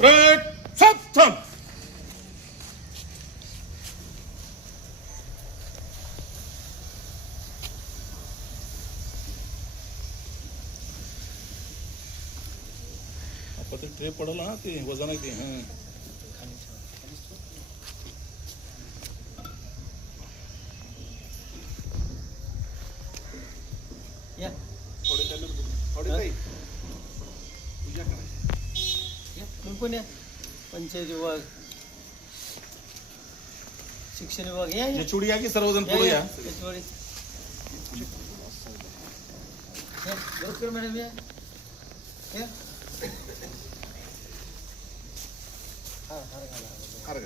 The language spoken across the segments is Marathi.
रेड सब थांब आपण ते ट्रे पडला हा ते वजन आहे ते हा या थोडे त्याला थोडे ताई पूजा करायची या कोण कोण या पंचायत विभाग शिक्षण विभाग. या या. ये की सर्वजण या, पुढे या. या? त्याच्यावर या, लवकर मॅडम या. या. हा, घाला. हार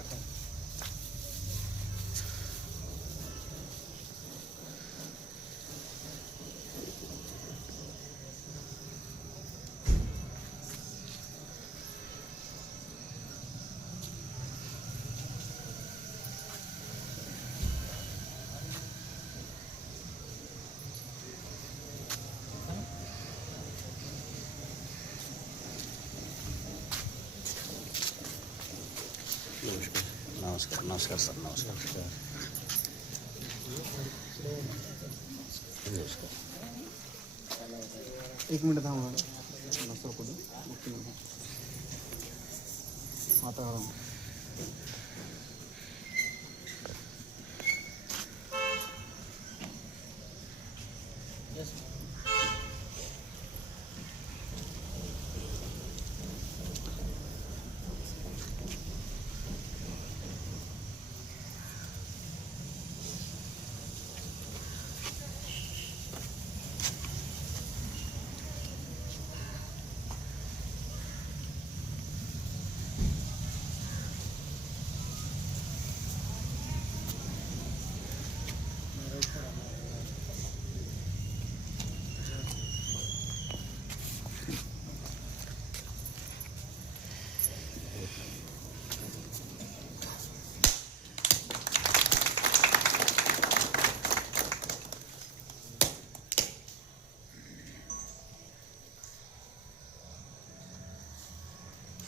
घाल. नमस्कार नमस्कार नमस्कार सर नमस्कार नमस्कार एक मिनिट थांबा नसर पडू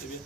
Києві.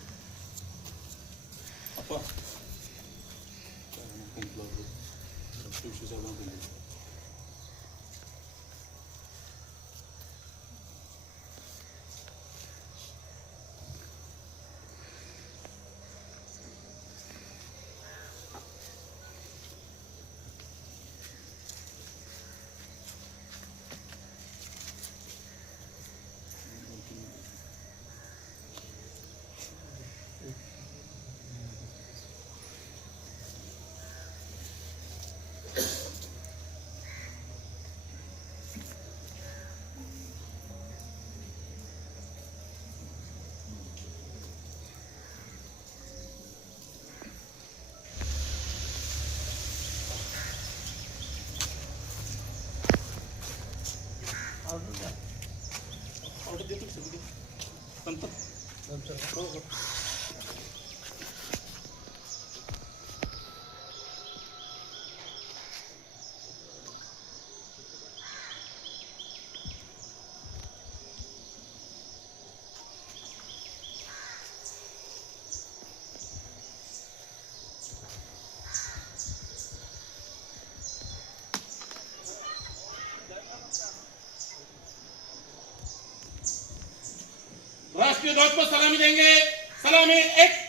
राष्ट्रीय को सलामी देंगे। सलामी एक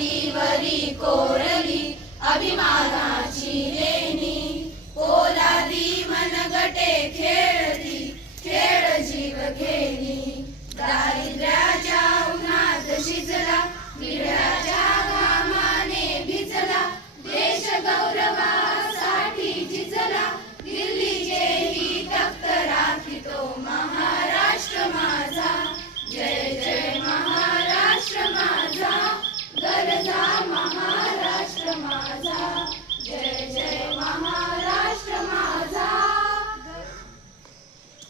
पाठीवरी कोरली अभिमानाची लेणी. पोलादी मनगटे खेळली खेळ जीव घेणी. दारिद्र्याच्या उन्हात शिजला विड्याच्या घामाने भिजला देश गौरवासाठी झिजला दिल्लीचेही तख्त राखितो महाराष्ट्र माझा जय जय महाराष्ट्र माझा गरजा महाराष्ट्र माझा जय जय महाराष्ट्र माझा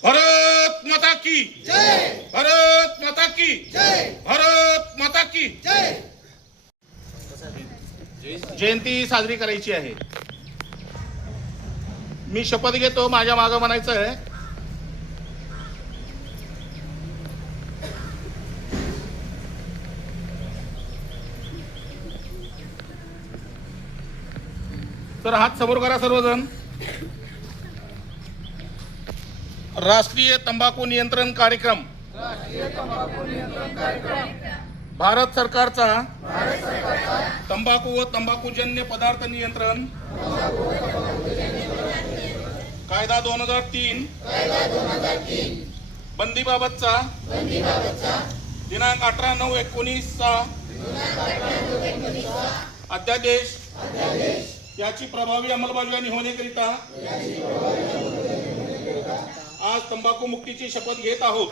भारत माता की जय. भारत माता की जय. भारत माता की जय. जयंती साजरी करायची आहे. मी शपथ घेतो माझ्या मागं म्हणायचं आहे तर हात समोर करा सर्वजण. राष्ट्रीय तंबाखू नियंत्रण कार्यक्रम. भारत सरकारचा तंबाखू व तंबाखूजन्य पदार्थ नियंत्रण. कायदा दोन हजार तीन. बंदीबाबतचा. दिनांक अठरा नऊ एकोणीसचा. अध्यादेश. याची प्रभावी अंमलबजावणी होण्याकरिता आज तंबाखू मुक्तीची शपथ घेत आहोत.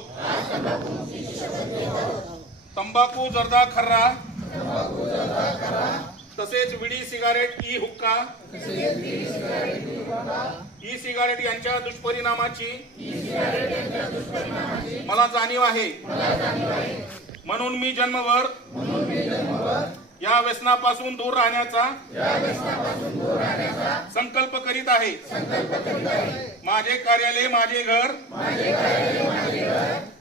तंबाखू जर्दा खर्रा तसेच विडी cigarette e hookah e cigarette यांच्या दुष्परिणामाची मला जाणीव आहे. म्हणून मी जन्मभर या व्यसनापासून दूर राहण्याचा संकल्प करीत आहे. माझे कार्यालय माझे घर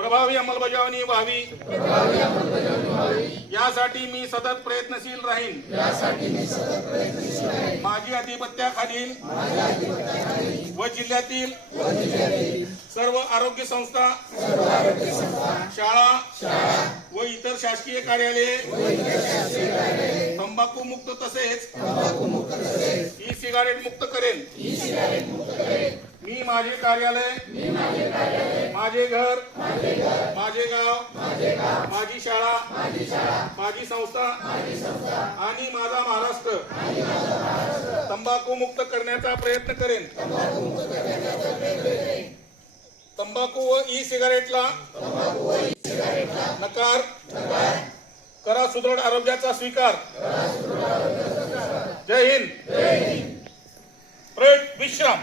प्रभावी अंमलबजावणी व्हावी. यासाठी मी सतत प्रयत्नशील राहीन. माझी आधिपत्याखालील व जिल्ह्यातील सर्व आरोग्य संस्था शाळा व इतर शासकीय कार्यालये तंबाखू मुक्त तसेच ई सिगारेट मुक्त करेन. मी माझे कार्यालय माझे घर माझे गाव माझी शाळा माझी संस्था आणि माझा महाराष्ट्र. तंबाखू मुक्त करण्याचा प्रयत्न करेन. तंबाखू व ई सिगारेटला नकार. करा सुदृढ आरोग्याचा स्वीकार. जय हिंद. प्रेट विश्राम.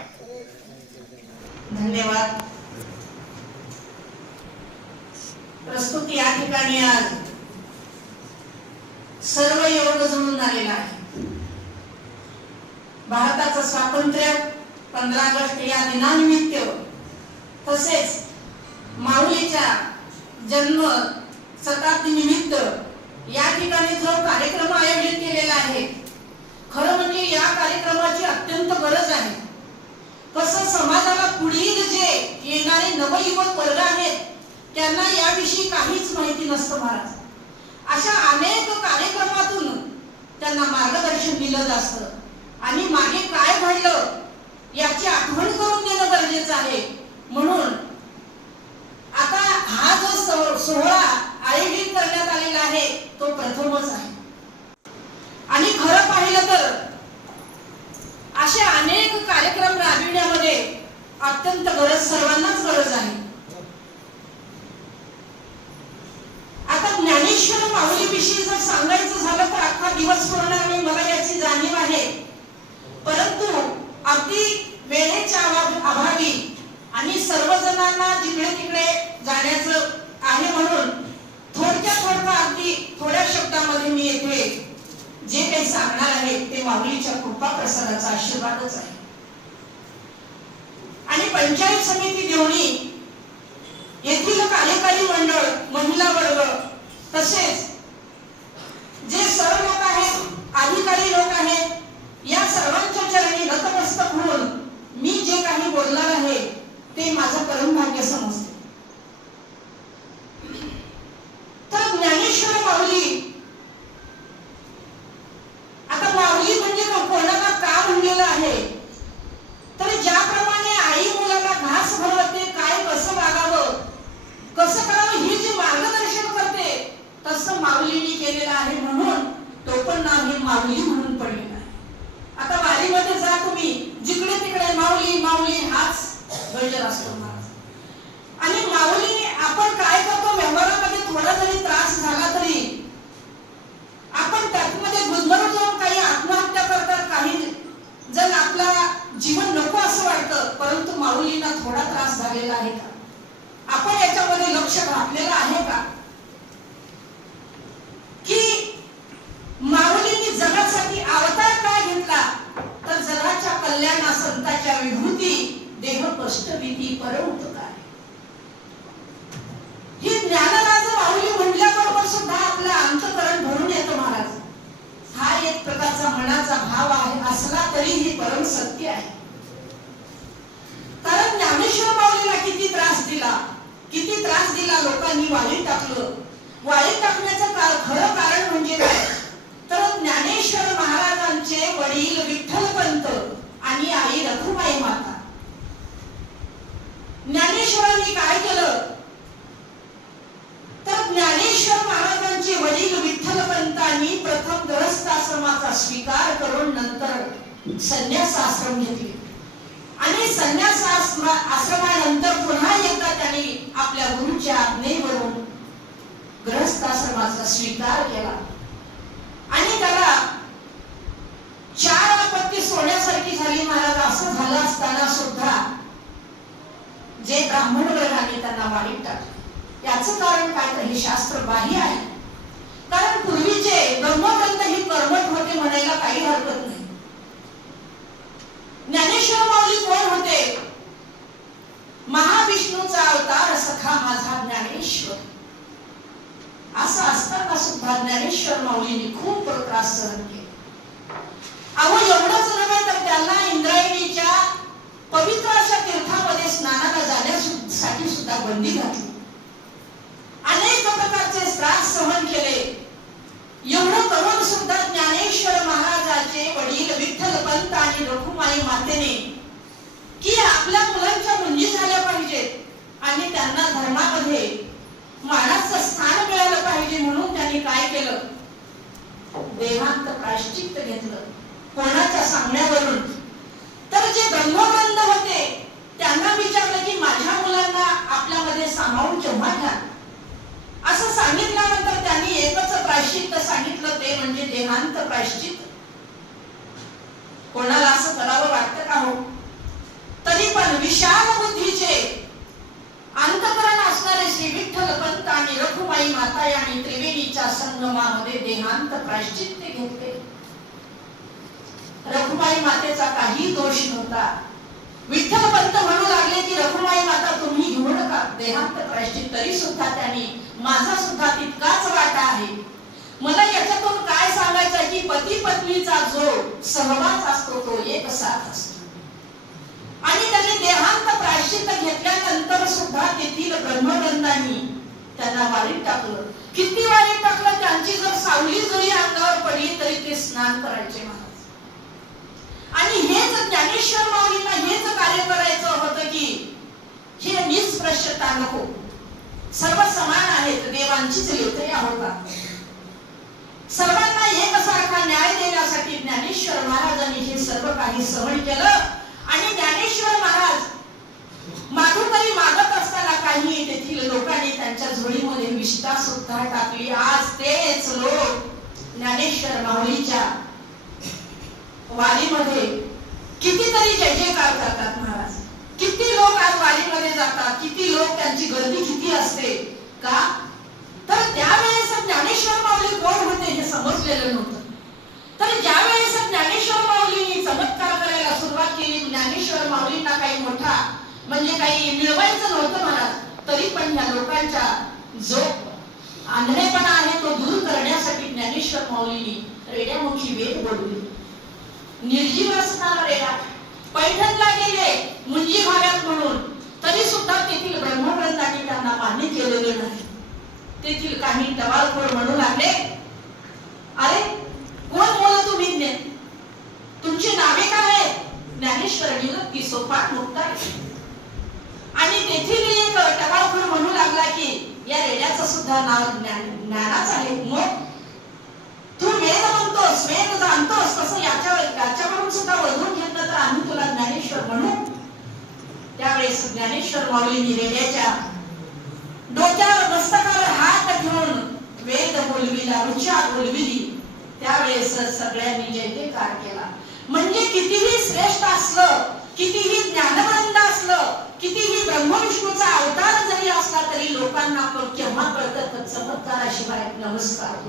धन्यवाद. प्रस्तुत या ठिकाणी आज सर्व योग जमून आलेला आहे. भारताचं स्वातंत्र्य पंधरा ऑगस्ट या दिनानिमित्त तसेच माऊलीच्या जन्म शताब्दी निमित्त या ठिकाणी जो कार्यक्रम आयोजित केलेला आहे खरं म्हणजे या कार्यक्रमाची अत्यंत गरज आहे. कसं समाजाला पुढील जे येणारे नवयुवक वर्ग आहेत त्यांना याविषयी काहीच माहिती नसतं महाराज. अशा अनेक कार्यक्रमातून त्यांना मार्गदर्शन दिलं जातं. आणि मागे काय घडलं याची आठवण करून देणं गरजेचं आहे. म्हणून आता हा जो सोहळा आयोजित करण्यात आलेला आहे तो प्रथमच आहे. आणि खरं पाहिलं तर असे अनेक कार्यक्रम राबविण्यामध्ये अत्यंत गरज सर्वांनाच गरज आहे. आता ज्ञानेश्वर माऊलीविषयी जर सांगायचं झालं तर अख्खा दिवस पूर्ण आणि मला याची जाणीव आहे. परंतु अगदी वेळेच्या अभावी आणि सर्वजणांना जिकडे तिकडे जाण्याचं आहे म्हणून थोडक्या थोडक्या अगदी थोड्या शब्दामध्ये मी येथे जे काही सांगणार आहे ते माऊलीच्या कृपा प्रसादाचा आशीर्वादच आहे. आणि पंचायत समिती देवणी येथील कार्यकारी मंडळ महिला वर्ग तसेच जे सर्व लोक आहेत अधिकारी लोक आहेत या सर्वांच्या चरणी नतमस्तक होऊन मी जे काही बोलणार आहे ते माझं परमभाग्य समजते. तर ज्ञानेश्वर माऊली आता माऊली म्हणजे कोणाला का म्हणलेलं आहे तर ज्याप्रमाणे आई मुलाला घास भरवते काय कसं वागावं कसं करावं हे जे मार्गदर्शन करते तसं माऊलीने केलेलं आहे म्हणून तो पण नाव हे माऊली म्हणून पडलेलं आहे आता वारीमध्ये जा तुम्ही. जिकडे तिकडे माऊली माऊली हाच गजर असतो महाराज. आणि माऊली आपण काय करतो? व्यवहारामध्ये थोडा जरी त्रास झाला तरी आपण त्यातमध्ये गुदमरून जाऊन काही आत्महत्या करतात काही जर आपला जीवन नको असं वाटतं परंतु माऊलींना थोडा त्रास झालेला आहे का? आपण याच्यामध्ये लक्ष घातलेलं आहे का माऊलींनी जगासाठी अवतार का घेतला तर जगाच्या कल्याणा संताच्या विभूती देह कष्ट भीती परउपकार हे ज्ञानराज बाहुली म्हटल्याबरोबर सुद्धा आपलं अंतकरण भरून येतं महाराज. हा एक प्रकारचा मनाचा भाव आहे असला तरी हे परम सत्य आहे. कारण ज्ञानेश्वर बाहुलीला किती त्रास दिला किती त्रास दिला लोकांनी वाली टाकलं वाळीत टाकण्याचं का- खरं कारण म्हणजे काय तर ज्ञानेश्वर महाराजांचे वडील विठ्ठलपंत आणि आई रखुमाई माता ज्ञानेश्वरांनी काय केलं तर ज्ञानेश्वर महाराजांचे वडील विठ्ठलपंतांनी प्रथम ग्रहस्थाश्रमाचा स्वीकार करून नंतर संन्यास आश्रम घेतले आणि संन्यास आश्रमा- आश्रमानंतर पुन्हा एकदा त्यांनी आपल्या गुरुच्या आज्ञेवरून ग्रहस्थाश्रमाचा स्वीकार केला आणि त्याला चार आपत्ती सोन्यासारखी झाली महाराज असं झालं असताना सुद्धा जे ब्राह्मण वर्गाने त्यांना वाढीत टाकले याचं कारण काय तर हे शास्त्र बाह्य आहे कारण पूर्वीचे ब्रह्मग्रंथ हे कर्मठ होते म्हणायला काही हरकत नाही ज्ञानेश्वर माऊली कोण होते महाविष्णूचा अवतार सखा माझा ज्ञानेश्वर असं असताना सुद्धा ज्ञानेश्वर माऊलीने खूप त्रास सहन केला. अहो एवढंच नव्हे तर त्यांना इंद्रायणीच्या पवित्र अशा तीर्थामध्ये स्नानाला जाण्यासाठी सुद्धा बंदी घातली. अनेक प्रकारचे त्रास सहन केले. एवढं करून सुद्धा ज्ञानेश्वर महाराजाचे वडील विठ्ठल पंत आणि रघुमाई मातेने की आपल्या मुलांच्या मुंजी झाल्या पाहिजेत आणि त्यांना धर्मामध्ये मानाचं म्हणून त्यांनी काय केलं? देहांत प्राश्चित्त घेतलं. कोणाच्या सांगण्यावरून? तर जे ब्रह्मबंध होते त्यांना विचारलं की माझ्या मुलांना आपल्यामध्ये सामावून केव्हा घ्या? असं सांगितल्यानंतर त्यांनी एकच प्राश्चित्त सांगितलं ते म्हणजे देहांत प्राश्चित्त कोणाला असं करावं वाटतं का हो? तरी पण विशाल बुद्धीचे अंतकरण असणारे श्री विठ्ठल पंत आणि रखुमाई माता आणि त्रिवेणीच्या संगमामध्ये देहांत प्रायश्चित्त घेतले. रखुमाई मातेचा काही दोष नव्हता. विठ्ठल पंत म्हणू लागले की रखुमाई माता तुम्ही घेऊ नका देहांत प्रायश्चित तरी सुद्धा त्यांनी माझा सुद्धा तितकाच वाटा आहे. मला याच्यातून काय सांगायचं की पती पत्नीचा जो सहवास असतो तो एक साथ असतो. आणि त्यांनी देहांत प्रायश्चित घेतल्यानंतर सुद्धा तेथील ब्रह्मग्रंथांनी त्यांना वारीत टाकलं. किती वारीत टाकलं? त्यांची जर सावली जरी अंगावर पडली तरी ते स्नान करायचे महाराज आणि हेच ज्ञानेश्वर माऊलींना हेच कार्य करायचं होतं की हे निस्पृश्यता नको. सर्व समान आहेत देवांचीच लेकऱ्या होतात. सर्वांना एकसारखा न्याय देण्यासाठी ज्ञानेश्वर महाराजांनी हे सर्व काही सहन केलं. आणि ज्ञानेश्वर महाराज मागून तरी मागत असताना काही तेथील लोकांनी त्यांच्या झोळीमध्ये विष्ठा सुद्धा टाकली. आज तेच लोक ज्ञानेश्वर माऊलीच्या वारीमध्ये कितीतरी जय जयकार करतात महाराज. किती लोक आज वारीमध्ये जातात? किती लोक त्यांची गर्दी किती असते? का? तर त्यावेळेस ज्ञानेश्वर माऊली कोण होते हे समजलेलं नव्हतं तर ज्यावेळेस ज्ञानेश्वर माऊलींनी चमत्कार करायला सुरुवात केली ज्ञानेश्वर माऊलींना काही मोठा म्हणजे काही मिळवायचं नव्हतं मला. तरी पण या लोकांच्या जो आंधळेपणा आहे तो दूर करण्यासाठी ज्ञानेश्वर माऊलींनी रेड्यामुखी वेद बोलली निर्जीव असणारा रेडा पैठणला गेले मुंजी भागात म्हणून. तरी सुद्धा तेथील ब्रह्मग्रंथाने त्यांना मान्य केलेलं नाही. तेथील काही टवाळखोर म्हणू लागले अरे कोण बोलत तुम्ही ज्ञान तुमची नावे काय आहेत? ज्ञानेश्वर निवृत्ती सोपात मुक्ताय आणि तेथील एक टवाळखोर म्हणू लागला की या रेड्याचं सुद्धा नाव ज्ञानाच आहे. मग तू वेद म्हणतोस वेद जाणतोस तसं याच्या याच्यावरून सुद्धा वधून घेतलं तर आम्ही तुला ज्ञानेश्वर म्हणू. त्यावेळेस ज्ञानेश्वर माऊलींनी रेड्याच्या डोक्यावर मस्तकावर हात घेऊन वेद बोलविला रुचा बोलविली. त्यावेळेस सगळ्यांनी जय जयकार केला. म्हणजे कितीही श्रेष्ठ असलं कितीही ज्ञानवंत असलं कितीही ब्रह्मविष्णूचा अवतार जरी असला तरी लोकांना आपण केव्हा कळतं? तर चमत्काराशिवाय नमस्कार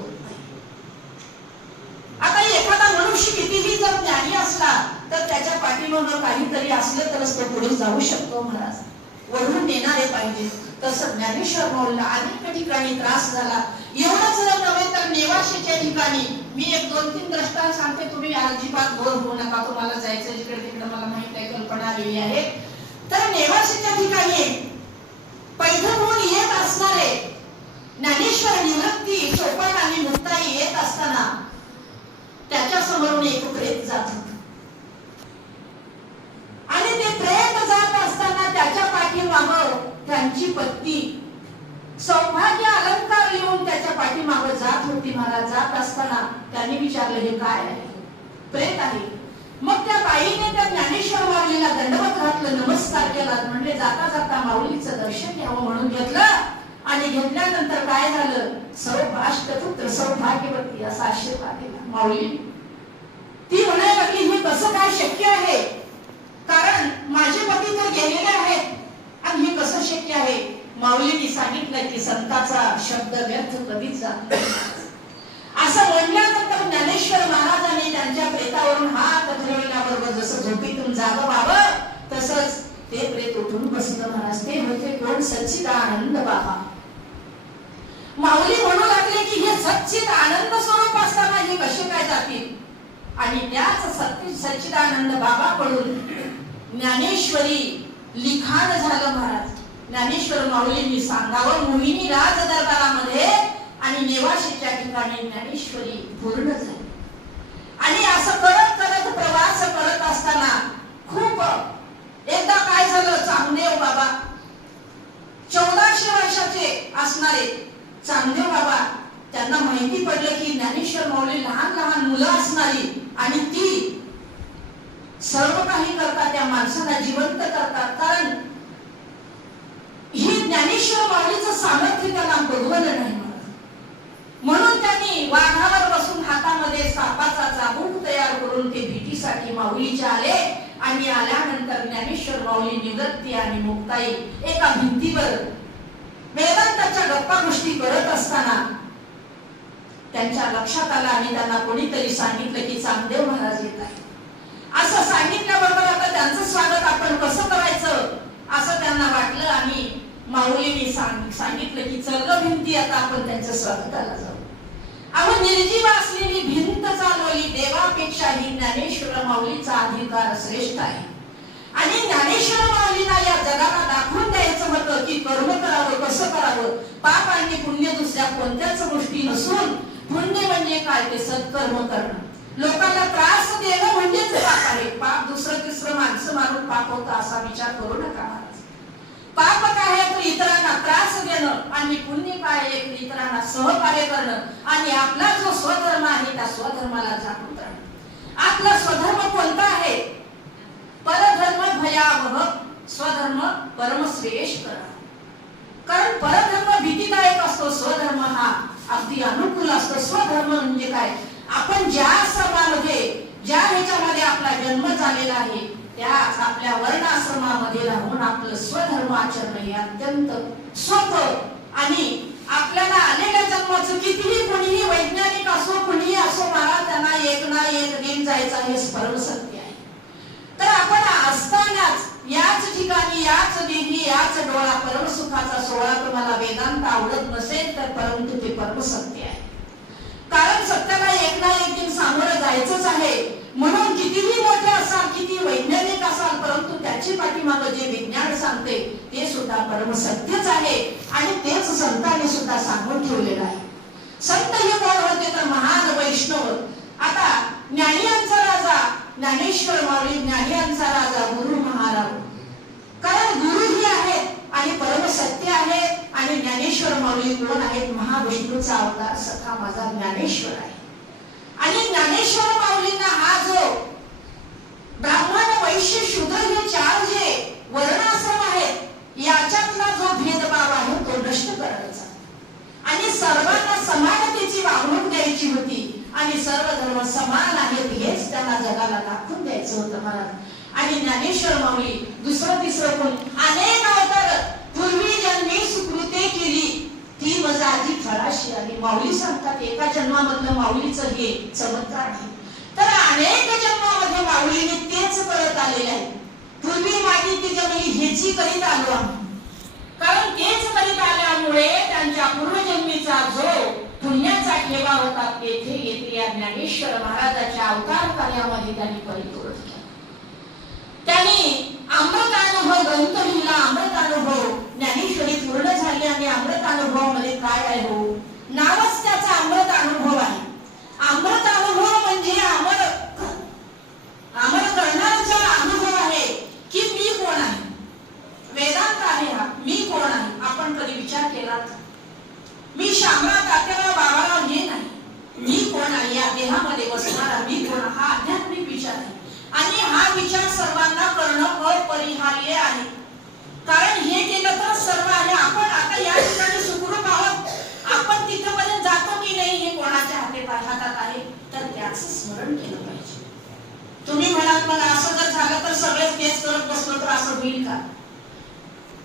आता एखादा मनुष्य कितीही जर ज्ञानी असला तर त्याच्या पाठीमागं काहीतरी असलं तरच तो पुढे जाऊ शकतो महाराज. वरून नेणारे पाहिजे. तसं ज्ञानेश्वर माऊलीला अनेक ठिकाणी त्रास झाला. एवढंच जर नव्हे तर नेवाशीच्या ठिकाणी मी एक दोन तीन दृष्टांत सांगते तुम्ही अजिबात बोर होऊ नका. तुम्हाला जायचं जिकडे तिकडे मला माहीत आहे कल्पना आलेली आहे. तर नेवाशीच्या ठिकाणी पैठणहून येत असणारे ज्ञानेश्वर निवृत्ती सोपान आणि मुक्ताई येत असताना त्याच्या समोरून एक प्रेत जात आणि ते प्रेत जात असताना त्याच्या पाठीमाग त्यांची पत्नी सौभाग्य अलंकार लिहून त्याच्या पाठीमाग जात होती. मला जात असताना त्यांनी विचारलं हे काय आहे? प्रेत आहे. मग त्या बाईने त्या ज्ञानेश्वर माऊलीला दंडवत घातलं नमस्कार केला म्हणले जाता जाता माऊलीचं दर्शन घ्यावं म्हणून घेतलं. आणि घेतल्यानंतर काय झालं? सौभाष्टपुत्र सौभाग्यवती असा आशीर्वाद दिला माऊली. ती म्हणायला की हे कसं काय शक्य आहे? कारण माझे पती तर गेलेले आहेत. आणि हे कसं शक्य आहे? माऊलीने सांगितलं की संताचा शब्द व्यर्थ कधीच जात नाही. असं म्हणल्यानंतर ज्ञानेश्वर महाराजांनी त्यांच्या प्रेतावरून हात फिरवल्याबरोबर जसं झोपेतून जागं व्हावं तसंच ते प्रेत महाराज ते म्हणजे कोण सच्चिदानंद बाबा माऊली म्हणू लागले की हे सच्चित आनंद स्वरूप असताना हे कसे काय जातील? आणि त्याच सत्य सच्चिदानंद बाबाकडून ज्ञानेश्वरी लिखाण झालं महाराज. ज्ञानेश्वर माऊलींनी सांगावं मोहिनी राज दरबारामध्ये आणि नेवाशीच्या ठिकाणी ज्ञानेश्वरी पूर्ण झाली. आणि असं करत करत प्रवास करत असताना खूप सगळं चांगदेव हो बाबा. चौदाशे वर्षाचे असणारे चांगदेव हो बाबा त्यांना माहिती पडलं की ज्ञानेश्वर माऊली लहान लहान मुलं असणारी आणि ती सर्व काही करतात त्या माणसाला जिवंत करतात. कारण ही ज्ञानेश्वर माऊलीचं सामर्थ्य त्यांना बघवलं नाही. म्हणून त्यांनी वाघावर बसून हातामध्ये सापाचा चाबूक तयार करून ते भीतीसाठी माऊलीच्या आले. आणि आल्यानंतर ज्ञानेश्वर माऊली निवृत्ती आणि मुक्ताई एका भिंतीवर वेदांताच्या गप्पा गोष्टी करत असताना त्यांच्या लक्षात आला आणि त्यांना कोणीतरी सांगितलं की चांगदेव महाराज येत आहे असं सांगितल्याबरोबर आता त्यांचं स्वागत आपण कसं करायचं असं त्यांना वाटलं आणि माऊलीने सांग सांगितलं की चल भिंती आता आपण त्यांच्या स्वागताला जाऊ. अहो निर्जीव असलेली भिंत चालवली देवापेक्षाही ज्ञानेश्वर माऊलीचा अधिकार श्रेष्ठ आहे. आणि ज्ञानेश्वर माऊलीला या जगाला दाखवून द्यायचं होतं की कर्म करावं कसं करावं पाप आणि पुण्य दुसऱ्या कोणत्याच गोष्टी नसून पुण्य म्हणजे काय ते सत्कर्म करणं. लोकांना त्रास देणं म्हणजेच पाप आहे. पाप दुसरं तिसरं माणसं मारून पाप होतं असा विचार करू नका. पाप काय आहे तर इतरांना त्रास देणं आणि पुण्य काय आहे इतरांना सहकार्य करणं? आणि आपला जो स्वधर्म आहे त्या स्वधर्माला जागृत राहणं. आपला स्वधर्म कोणता आहे? परधर्म भयावह स्वधर्म परमश्रेष्ठ कारण परधर्म भीतीदायक असतो स्वधर्म हा अगदी अनुकूल असतो. स्वधर्म म्हणजे काय? आपण ज्या समामध्ये ज्या ह्याच्यामध्ये आपला जन्म झालेला आहे त्याच आपल्या वर्णाश्रमामध्ये राहून आपलं स्वधर्म आचरण हे अत्यंत सोपं आणि आपल्याला आलेल्या जन्माचं कितीही कोणीही वैज्ञानिक असो कोणीही असो मला त्यांना एक ना एक दिन जायचा हे स्मरण सत्य आहे. तर आपण असतानाच याच ठिकाणी याच देवी याच डोळा परमसुखाचा सोहळा तुम्हाला वेदांत आवडत नसेल तर परंतु ते परमसत्य आहे. कारण सत्याला एक ना एक दिन सामोरं जायचंच आहे. म्हणून कितीही मोठे असाल किती वैज्ञानिक असाल परंतु त्याची पाठीमाग जे विज्ञान सांगते ते सुद्धा परमसत्यच आहे. आणि तेच संतांनी सुद्धा सांगून ठेवलेलं आहे. संत हे कोण होते तर महान वैष्णव. आता ज्ञानियांचा राजा ज्ञानेश्वर माऊली ज्ञानियांचा राजा गुरु महाराज. कारण गुरु ही आहेत आणि परम सत्य आहे आणि ज्ञानेश्वर माऊली कोण आहेत महाविष्णूचा अवतार सखा माझा ज्ञानेश्वर आहे. आणि ज्ञानेश्वर माऊलींना हा जो ब्राह्मण वैश्य शूद्र हे चार जे वर्णाश्रम आहेत याच्यातला जो भेदभाव आहे तो नष्ट करायचा आणि सर्वांना समानतेची वागणूक द्यायची होती आणि सर्व धर्म समान आहेत हेच त्यांना जगाला दाखवून द्यायचं होतं महाराज आणि ज्ञानेश्वर माऊली दुसरं तिसरं कोण अनेक अवतार पूर्वी ज्यांनी सुकृते केली ती मजा आधी फळाशी आली माऊली सांगतात एका जन्मामधलं माऊलीचं हे चमत्कार आहे तर अनेक जन्मामध्ये माऊलीने तेच करत आलेले आहे पूर्वी मागे ती जन्मी हेची करीत आलो आम्ही कारण तेच करीत आल्यामुळे त्यांच्या पूर्वजन्मीचा जो पुण्याचा ठेवा होता तेथे येथे या ज्ञानेश्वर महाराजाच्या अवतार कार्यामध्ये त्यांनी परिपूर्ण केला त्यांनी अमृत अनुभव ग्रंथ लिहिला अमृत अनुभव ज्ञानेश्वरी पूर्ण झाली आणि अमृत अनुभवामध्ये काय आहे हो? नावच त्याचा अमृत अनुभव आहे. अमृत अनुभव म्हणजे अमर अमर करणारा अनुभव आहे की मी कोण आहे? वेदांत आहे हा. मी कोण आहे? आपण कधी विचार केला मी शामराव तात्याला बाबाला हे नाही. मी कोण आहे? या देहामध्ये बसणारा मी कोण हा आध्यात्मिक विचार आहे. आणि हा विचार सर्वांना करणं अपरिहार्य आहे. कारण हे केलं तर सर्व आहे. आपण आता या ठिकाणी हातात आहे तर त्याचं स्मरण केलं पाहिजे. तुम्ही म्हणाल मला असं जर झालं तर सगळेच केस करत बसलो तर असं होईल का?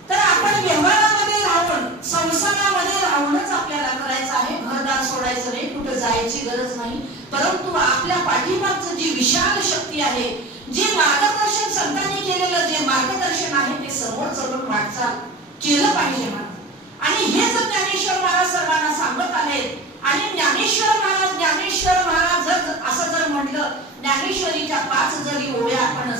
तर आपण व्यवहारामध्ये राहून संसारामध्ये राहूनच आपल्याला करायचं आहे. घरदार सोडायचं नाही कुठं जायची गरज नाही. परंतु आपल्या पाठीमागचं जी विशाल शक्ती आहे जे मार्गदर्शन संतांनी केलेलं जे मार्गदर्शन आहे ते समोर चढून वाटचाल केलं पाहिजे मला आणि जर ज्ञानेश्वर महाराज सर्वांना सांगत आहेत आणि ज्ञानेश्वर महाराज ज्ञानेश्वर महाराज जर असं जर म्हटलं ज्ञानेश्वरीच्या पाच जरी ओव्या आपण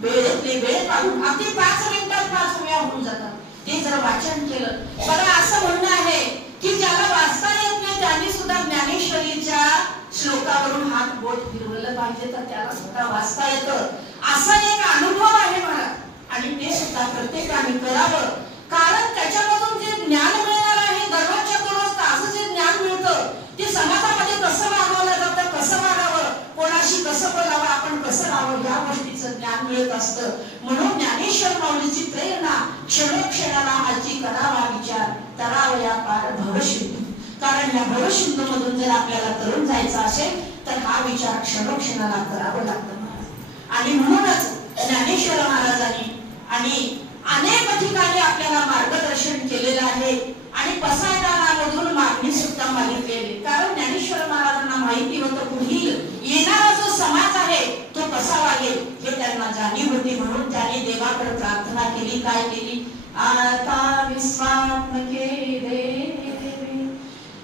वेळ काढून अगदी पाच मिनिटात पाच ओव्या होऊन जातात. ते जर वाचन केलं बघा असं म्हणणं आहे की ज्याला वाचता येत नाही त्यांनी सुद्धा ज्ञानेश्वरीच्या श्लोकावरून हात बोट फिरवलं पाहिजे तर त्याला सुद्धा वाचता येतं. असा एक अनुभव आहे मला. आणि ते सुद्धा प्रत्येकाने करावं. कारण त्याच्यामधून जे ज्ञान मिळणार आहे दरवाजा दररोज ज्ञान ते समाजामध्ये कसं वागवलं जातं कसं वागावं कोणाशी कसं बोलावं आपण कसं राहावं या गोष्टीचं ज्ञान मिळत असतं. म्हणून ज्ञानेश्वर माऊलीची प्रेरणा क्षणक्षणाला हाची करावा विचार करावया पार भवशिंदू. कारण या भवशिंदू मधून जर आपल्याला तरुण जायचं असेल तर हा विचार क्षणक्षणाला करावं लागतं. आणि म्हणूनच ज्ञानेश्वर महाराजांनी आणि अनेक ठिकाणी आपल्याला मार्गदर्शन केलेलं आहे. आणि पसायदानामधून मागणी सुद्धा मागितलेली. कारण ज्ञानेश्वर महाराजांना माहिती होतं पुढील येणारा जो समाज आहे तो कसा वागेल हे त्यांना जाणीव होती. म्हणून त्यांनी देवाकडे प्रार्थना केली. काय केली? आता विश्वात्मके देवे.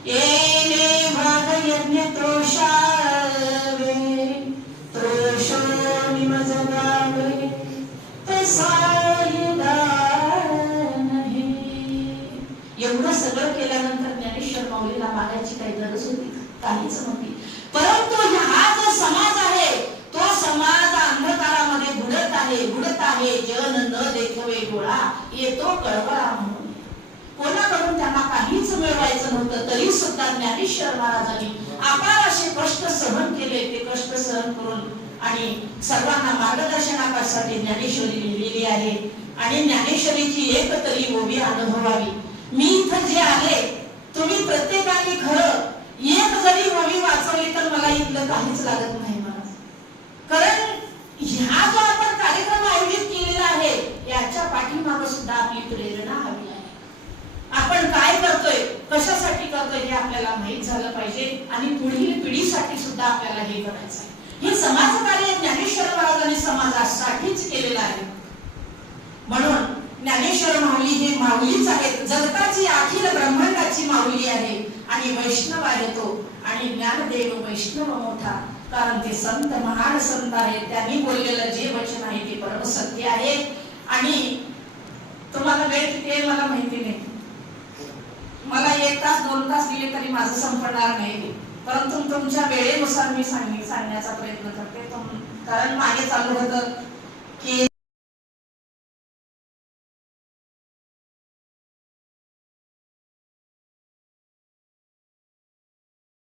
येणे भाग यज्ञ त्रोषावे त्रोषो निमजगावे ते मागायची काही गरज होती? काहीच नव्हती. परंतु हा जो समाज आहे तो समाज अंधकारामध्ये बुडत आहे बुडत आहे. जन न देखवे डोळा येतो कळवळा म्हणून. कोणाकडून त्यांना काहीच मिळवायचं नव्हतं तरी सुद्धा ज्ञानेश्वर महाराजांनी अपार असे कष्ट सहन केले. ते कष्ट सहन करून आणि सर्वांना मार्गदर्शनासाठी ज्ञानेश्वरी लिहिलेली आहे. आणि ज्ञानेश्वरीची एक तरी ओबी अनुभवावी. मी इथं जे आले तुम्ही प्रत्येकाने खरं एक जरी ओळी वाचवली तर मला इथलं काहीच लागत नाही मला. कारण ह्या जो आपण कार्यक्रम आयोजित केलेला आहे याच्या पाठीमागे सुद्धा आपली प्रेरणा हवी आहे. आपण काय करतोय कशासाठी करतोय हे आपल्याला माहीत झालं पाहिजे आणि पुढील पिढीसाठी सुद्धा आपल्याला हे करायचं आहे. हे समाज कार्य ज्ञानेश्वर महाराजांनी समाजासाठीच केलेलं आहे. म्हणून ज्ञानेश्वर माऊली हे माऊलीच आहेत. जगताची अखिल ब्रह्मांडाची माऊली आहे. आणि वैष्णव आहे तो. आणि ज्ञानदेव वैष्णव मोठा. कारण ते संत महान संत आहेत. त्यांनी बोललेलं जे वचन आहे ते परम सत्य आहे. आणि तुम्हाला वेळ किती आहे मला माहिती नाही. मला एक तास दोन तास दिले तरी माझं संपणार नाही. परंतु तुमच्या वेळेनुसार मी सांगण्याचा प्रयत्न करते. तुम- कारण मागे चालू होतं की